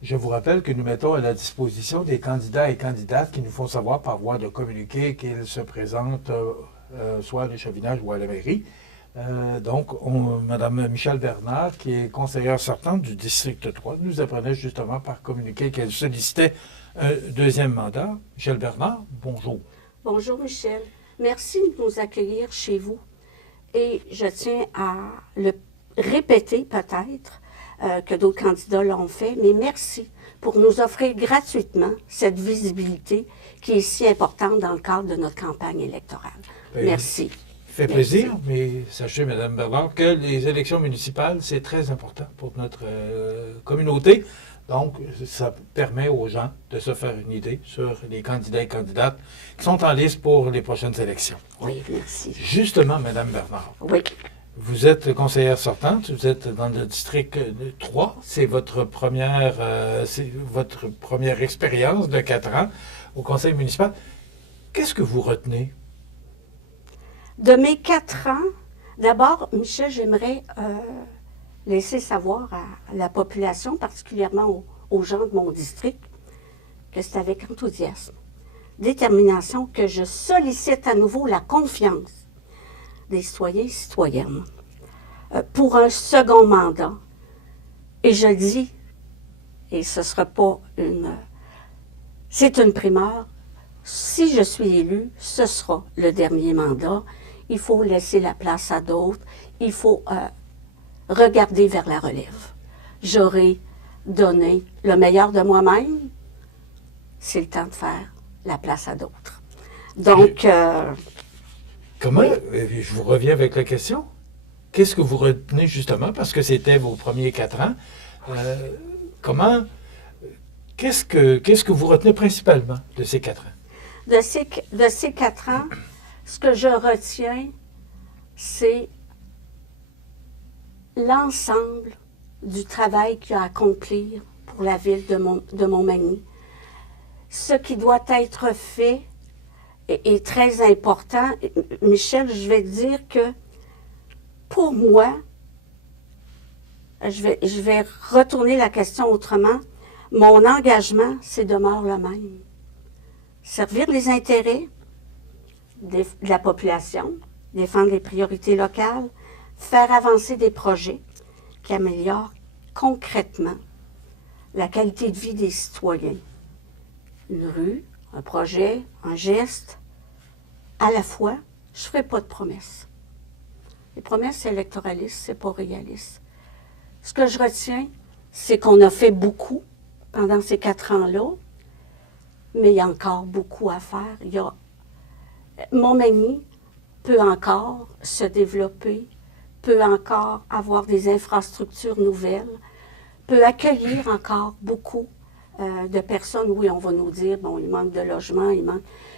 Je vous rappelle que nous mettons à la disposition des candidats et candidates qui nous font savoir par voie de communiqué qu'ils se présentent soit à l'échevinage ou à la mairie. Mme Michèle Bernard, qui est conseillère sortante du district 3, nous apprenait justement par communiqué qu'elle sollicitait un deuxième mandat. Michèle Bernard, bonjour. Bonjour Michel. Merci de nous accueillir chez vous. Et je tiens à le répéter peut-être que d'autres candidats l'ont fait, mais merci pour nous offrir gratuitement cette visibilité qui est si importante dans le cadre de notre campagne électorale. Merci. Ça fait plaisir, mais sachez, Mme Bernard, que les élections municipales, c'est très important pour notre communauté. Donc, ça permet aux gens de se faire une idée sur les candidats et candidates qui sont en liste pour les prochaines élections. Oui, merci. Justement, Mme Bernard. Oui. Vous êtes conseillère sortante, vous êtes dans le district 3. C'est votre première expérience de 4 ans au conseil municipal. Qu'est-ce que vous retenez? De mes 4 ans, d'abord, Michel, j'aimerais laisser savoir à la population, particulièrement aux gens de mon district, que c'est avec enthousiasme, détermination que je sollicite à nouveau la confiance des citoyens et citoyennes pour un second mandat. Et je le dis, et ce ne sera pas c'est une primeur, si je suis élue, ce sera le dernier mandat. Il faut laisser la place à d'autres. Il faut regarder vers la relève. J'aurai donné le meilleur de moi-même. C'est le temps de faire la place à d'autres. Donc... Comment, oui. Je vous reviens avec la question. Qu'est-ce que vous retenez justement, parce que c'était vos premiers 4 ans, qu'est-ce que vous retenez principalement de ces 4 ans? De ces 4 ans, ce que je retiens, c'est l'ensemble du travail qu'il y a à accomplir pour la ville de Montmagny. Ce qui doit être fait est très important. Michel, je vais te dire que pour moi, je vais retourner la question autrement. Mon engagement, c'est demeure le même. Servir les intérêts de la population, défendre les priorités locales, faire avancer des projets qui améliorent concrètement la qualité de vie des citoyens. Une rue, un projet, un geste, à la fois, je ne ferai pas de promesses. Les promesses électoralistes, ce n'est pas réaliste. Ce que je retiens, c'est qu'on a fait beaucoup pendant ces 4 ans-là, mais il y a encore beaucoup à faire. Montmagny peut encore se développer, peut encore avoir des infrastructures nouvelles, peut accueillir encore beaucoup de personnes. Oui, on va nous dire, bon, il manque de logement,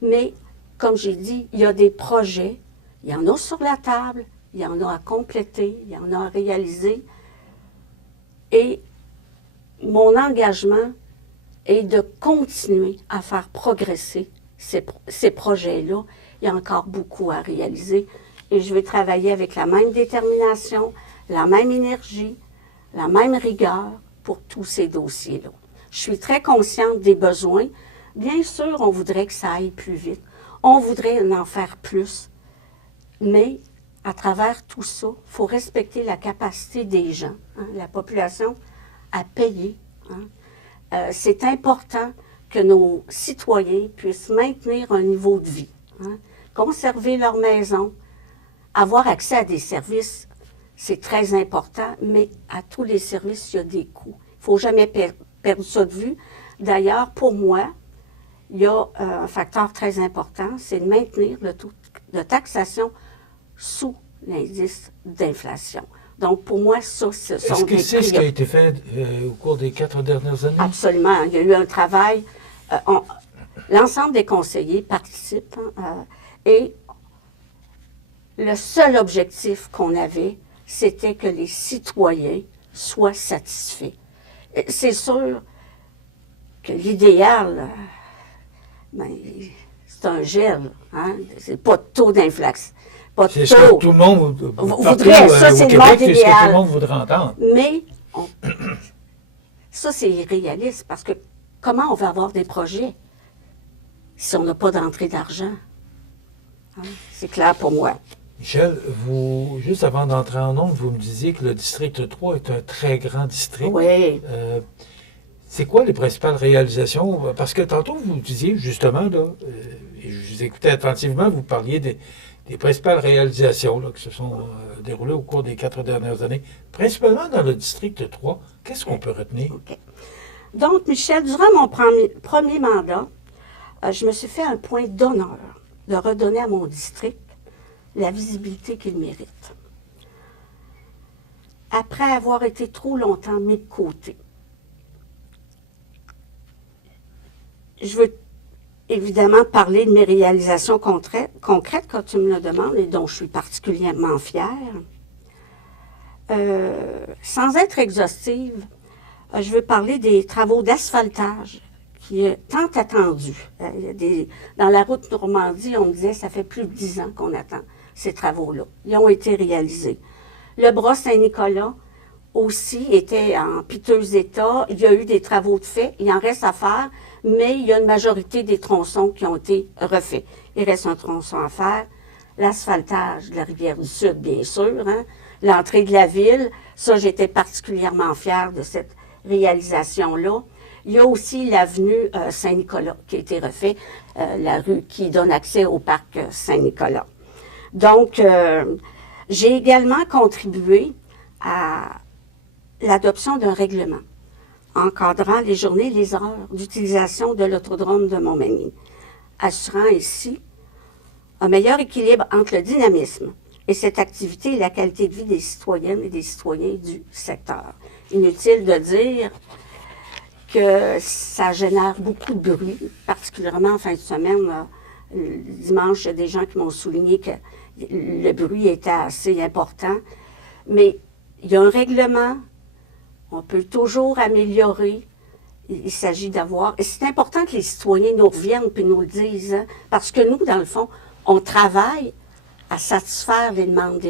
mais comme j'ai dit, il y a des projets, il y en a sur la table, il y en a à compléter, il y en a à réaliser. Et mon engagement est de continuer à faire progresser ces projets-là. Il y a encore beaucoup à réaliser et je vais travailler avec la même détermination, la même énergie, la même rigueur pour tous ces dossiers-là. Je suis très consciente des besoins. Bien sûr, on voudrait que ça aille plus vite. On voudrait en faire plus. Mais à travers tout ça, il faut respecter la capacité des gens, la population, à payer. C'est important que nos citoyens puissent maintenir un niveau de vie, conserver leur maison, avoir accès à des services, c'est très important, mais à tous les services, il y a des coûts. Il ne faut jamais perdre ça de vue. D'ailleurs, pour moi, il y a un facteur très important, c'est de maintenir le taux de taxation sous l'indice d'inflation. Donc, pour moi, ça, ce sont Est-ce que c'est ce qui a été fait au cours des 4 dernières années? Absolument. Il y a eu un travail. L'ensemble des conseillers participent. Et le seul objectif qu'on avait, c'était que les citoyens soient satisfaits. C'est sûr que l'idéal, c'est un gel. C'est pas de taux d'inflation. C'est ce que tout le monde voudrait. Ça, c'est le monde idéal. Tout le monde voudrait entendre. Mais ça, c'est irréaliste parce que comment on va avoir des projets si on n'a pas d'entrée d'argent? Hein? C'est clair pour moi. Michel, juste avant d'entrer en ondes, vous me disiez que le district 3 est un très grand district. Oui. C'est quoi les principales réalisations? Parce que tantôt, vous disiez justement, là, et je vous écoutais attentivement, vous parliez des principales réalisations là, qui se sont déroulées au cours des 4 dernières années, principalement dans le district 3. Qu'est-ce qu'on peut retenir? OK. Donc, Michel, durant mon premier mandat, je me suis fait un point d'honneur de redonner à mon district la visibilité qu'il mérite. Après avoir été trop longtemps mis de côté, je veux évidemment parler de mes réalisations concrètes quand tu me le demandes et dont je suis particulièrement fière. Sans être exhaustive, je veux parler des travaux d'asphaltage qui est tant attendu. Dans la route Normandie, on me disait ça fait plus de 10 ans qu'on attend ces travaux-là. Ils ont été réalisés. Le bras Saint-Nicolas aussi était en piteux état. Il y a eu des travaux de fait. Il en reste à faire, mais il y a une majorité des tronçons qui ont été refaits. Il reste un tronçon à faire. L'asphaltage de la Rivière-du-Sud, bien sûr. Hein? L'entrée de la ville, ça, j'étais particulièrement fière de cette réalisation-là. Il y a aussi l'avenue Saint-Nicolas qui a été refait, la rue qui donne accès au parc Saint-Nicolas. Donc, j'ai également contribué à l'adoption d'un règlement encadrant les journées et les heures d'utilisation de l'autodrome de Montmagny, assurant ici un meilleur équilibre entre le dynamisme et cette activité et la qualité de vie des citoyennes et des citoyens du secteur. Inutile de dire que ça génère beaucoup de bruit, particulièrement en fin de semaine. Dimanche, il y a des gens qui m'ont souligné que le bruit était assez important. Mais il y a un règlement, on peut toujours améliorer. Il s'agit d'avoir... Et c'est important que les citoyens nous reviennent et nous le disent, hein, parce que nous, dans le fond, on travaille à satisfaire les demandes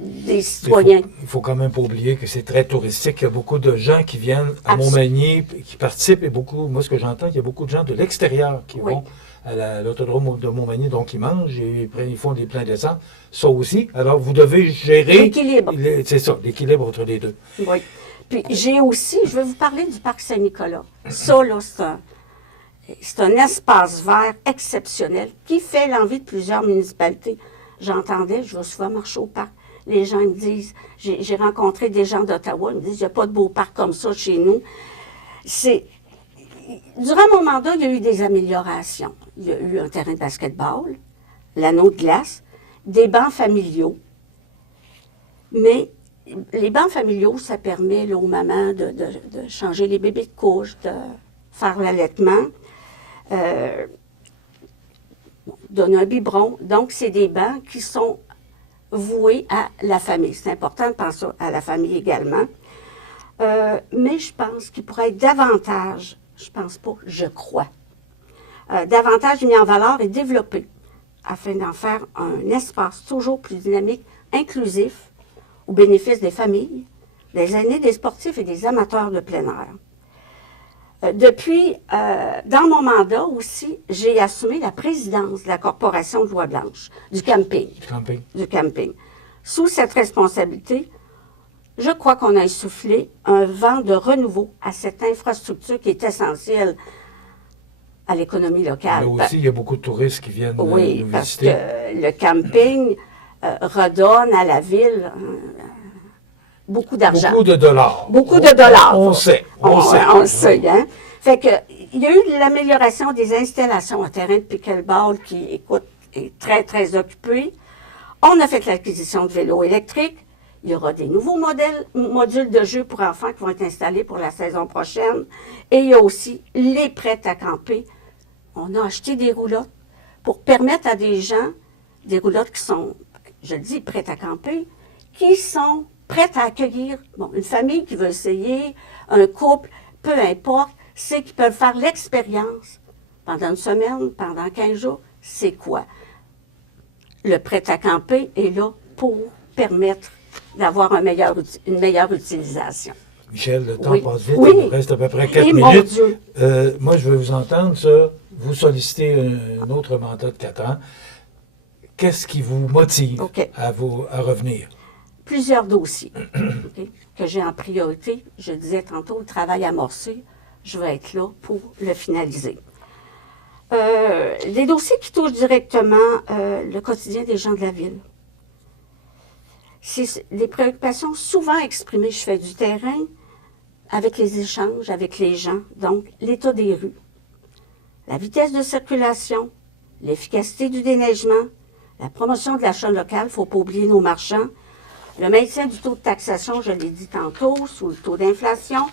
des citoyens. Il ne faut quand même pas oublier que c'est très touristique. Il y a beaucoup de gens qui viennent à Montmagny, qui participent, et beaucoup, moi ce que j'entends, il y a beaucoup de gens de l'extérieur qui vont à l'autodrome de Montmagny, donc ils mangent, et ils font des pleins d'essence. Ça aussi, alors vous devez gérer... L'équilibre. C'est ça, l'équilibre entre les deux. Oui. Puis j'ai aussi, je vais vous parler du parc Saint-Nicolas. Ça, là, c'est un espace vert exceptionnel qui fait l'envie de plusieurs municipalités. J'entendais, je vais souvent marcher au parc. Les gens me disent, j'ai rencontré des gens d'Ottawa, ils me disent, il n'y a pas de beau parc comme ça chez nous. Durant mon mandat, il y a eu des améliorations. Il y a eu un terrain de basketball, l'anneau de glace, des bancs familiaux. Mais les bancs familiaux, ça permet là, aux mamans de changer les bébés de couche, de faire l'allaitement, donner un biberon. Donc, c'est des bancs qui sont voués à la famille. C'est important de penser à la famille également. Mais je pense qu'il pourrait être davantage, je pense pas, je crois, davantage mis en valeur et développé afin d'en faire un espace toujours plus dynamique, inclusif, au bénéfice des familles, des aînés, des sportifs et des amateurs de plein air. Depuis, dans mon mandat aussi, j'ai assumé la présidence de la Corporation de Loi-Blanche, du camping. Du camping. Sous cette responsabilité, je crois qu'on a insufflé un vent de renouveau à cette infrastructure qui est essentielle à l'économie locale. Là aussi, il y a beaucoup de touristes qui viennent nous visiter. Parce que le camping redonne à la ville beaucoup d'argent. Beaucoup de dollars. Beaucoup de dollars. On sait. On le sait, hein? Fait que, il y a eu l'amélioration des installations, un terrain de pickleball qui, écoute, est très, très occupé. On a fait l'acquisition de vélos électriques. Il y aura des nouveaux modules de jeux pour enfants qui vont être installés pour la saison prochaine. Et il y a aussi les prêts à camper. On a acheté des roulottes pour permettre à des gens, des roulottes qui sont, je le dis, prêtes à camper, qui sont prêtes à accueillir une famille qui veut essayer, un couple, peu importe, c'est qu'ils peuvent faire l'expérience pendant une semaine, pendant 15 jours. C'est quoi? Le prêt à camper est là pour permettre d'avoir une meilleure utilisation. Michel, le temps Oui. passe vite, Oui. il nous reste à peu près 4 Et mon minutes. Dieu! Moi, je veux vous entendre, ça. Vous sollicitez un autre mandat de 4 ans. Qu'est-ce qui vous motive OK. à revenir? Plusieurs dossiers OK, que j'ai en priorité. Je disais tantôt, le travail amorcé, je vais être là pour le finaliser. Des dossiers qui touchent directement le quotidien des gens de la ville. C'est des préoccupations souvent exprimées. Je fais du terrain avec les échanges, avec les gens. Donc, l'état des rues, la vitesse de circulation, l'efficacité du déneigement, la promotion de l'achat local, il ne faut pas oublier nos marchands, le maintien du taux de taxation, je l'ai dit tantôt, sous le taux d'inflation,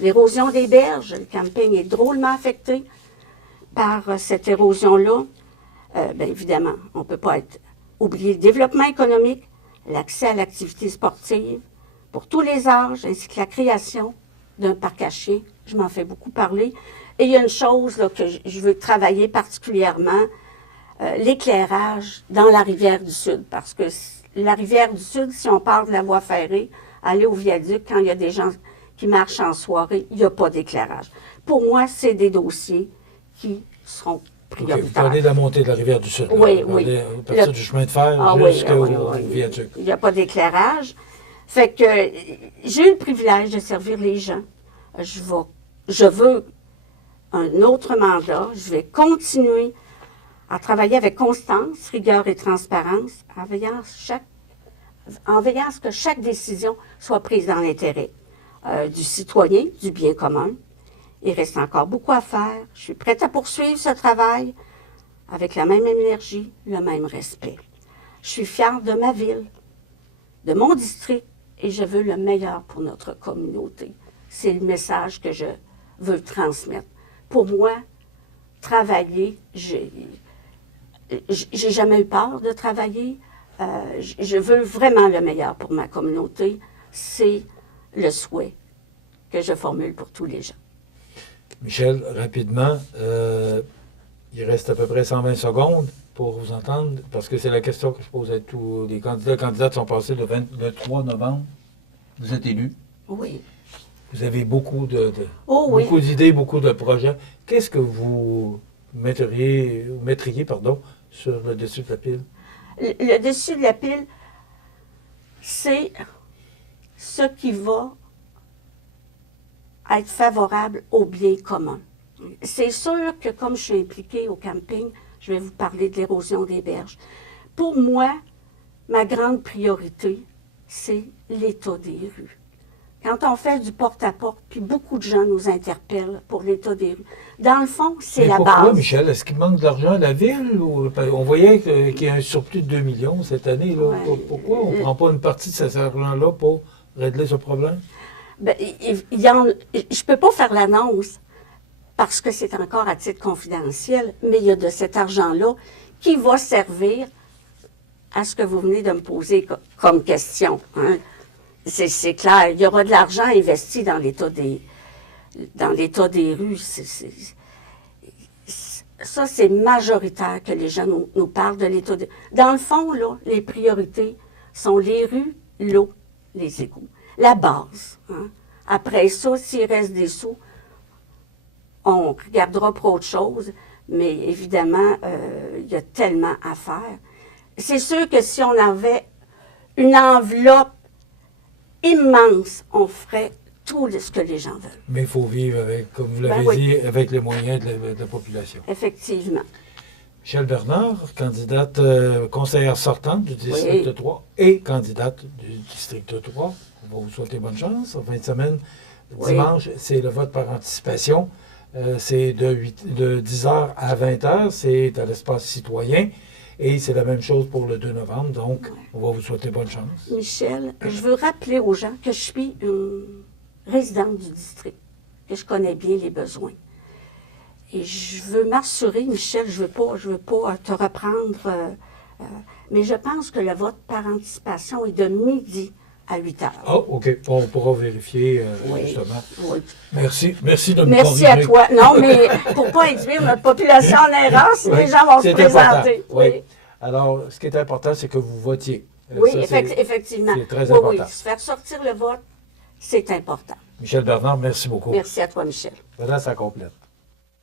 l'érosion des berges, le camping est drôlement affecté par cette érosion-là. Bien évidemment, on ne peut pas oublier le développement économique, l'accès à l'activité sportive pour tous les âges, ainsi que la création d'un parc à chiens. Je m'en fais beaucoup parler. Et il y a une chose là, que je veux travailler particulièrement, l'éclairage dans la rivière du Sud, parce que la rivière du Sud, si on parle de la voie ferrée, aller au viaduc, quand il y a des gens qui marchent en soirée, il n'y a pas d'éclairage. Pour moi, c'est des dossiers qui seront prioritaires. Vous parlez de la montée de la rivière du Sud. Là. Oui, vous oui. À partir du chemin de fer jusqu'au viaduc. Il n'y a pas d'éclairage. Fait que j'ai eu le privilège de servir les gens. Je veux un autre mandat. Je vais continuer à travailler avec constance, rigueur et transparence, en veillant à ce que chaque décision soit prise dans l'intérêt du citoyen, du bien commun. Il reste encore beaucoup à faire. Je suis prête à poursuivre ce travail avec la même énergie, le même respect. Je suis fière de ma ville, de mon district, et je veux le meilleur pour notre communauté. C'est le message que je veux transmettre. Pour moi, travailler, j'ai jamais eu peur de travailler. Je veux vraiment le meilleur pour ma communauté. C'est le souhait que je formule pour tous les gens. Michel, rapidement, il reste à peu près 120 secondes pour vous entendre, parce que c'est la question que je pose à tous les candidats. Les candidats sont passés le 3 novembre. Vous êtes élu. Oui. Vous avez beaucoup oui. d'idées, beaucoup de projets. Qu'est-ce que vous mettriez sur le dessus de la pile? Le dessus de la pile, c'est ce qui va être favorable au bien commun. C'est sûr que comme je suis impliquée au camping, je vais vous parler de l'érosion des berges. Pour moi, ma grande priorité, c'est l'état des rues. Quand on fait du porte-à-porte, puis beaucoup de gens nous interpellent pour l'état des rues. Dans le fond, c'est la base. Pourquoi, Michel? Est-ce qu'il manque d'argent à la ville? On voyait qu'il y a un surplus de 2 millions cette année. Là. Ouais. Pourquoi on ne prend pas une partie de cet argent-là pour régler ce problème? Bien, je ne peux pas faire l'annonce parce que c'est encore à titre confidentiel, mais il y a de cet argent-là qui va servir à ce que vous venez de me poser comme question. Hein? C'est clair, il y aura de l'argent investi dans l'état des rues. Ça, c'est majoritaire que les gens nous parlent de l'état des rues. Dans le fond, là, les priorités sont les rues, l'eau, les égouts. La base. Hein? Après ça, s'il reste des sous, on regardera pour autre chose, mais évidemment, il y a tellement à faire. C'est sûr que si on avait une enveloppe immense, on ferait tout ce que les gens veulent. Mais il faut vivre avec, comme vous l'avez dit, avec les moyens de la population. Effectivement. Michèle Bernard, candidate conseillère sortante du district 3 et candidate du district 3. On va vous souhaiter bonne chance. En fin de semaine, dimanche, c'est le vote par anticipation. C'est de 10h à 20h. C'est à l'espace citoyen. Et c'est la même chose pour le 2 novembre. Donc, on va vous souhaiter bonne chance. Michel, je veux rappeler aux gens que je suis une résidente du district, que je connais bien les besoins. Et je veux m'assurer, Michel, je veux pas te reprendre, mais je pense que le vote par anticipation est de midi à 8h. Ah, OK. On pourra vérifier, justement. Oui. Merci de me Merci corriger. à toi. Non, mais pour ne pas induire notre population en erreur, si les gens vont se présenter. Oui. Alors, ce qui est important, c'est que vous votiez. Oui, effectivement. C'est très important. Oui, faire sortir le vote, c'est important. Michel Bernard, merci beaucoup. Merci à toi, Michel. Voilà, ça complète.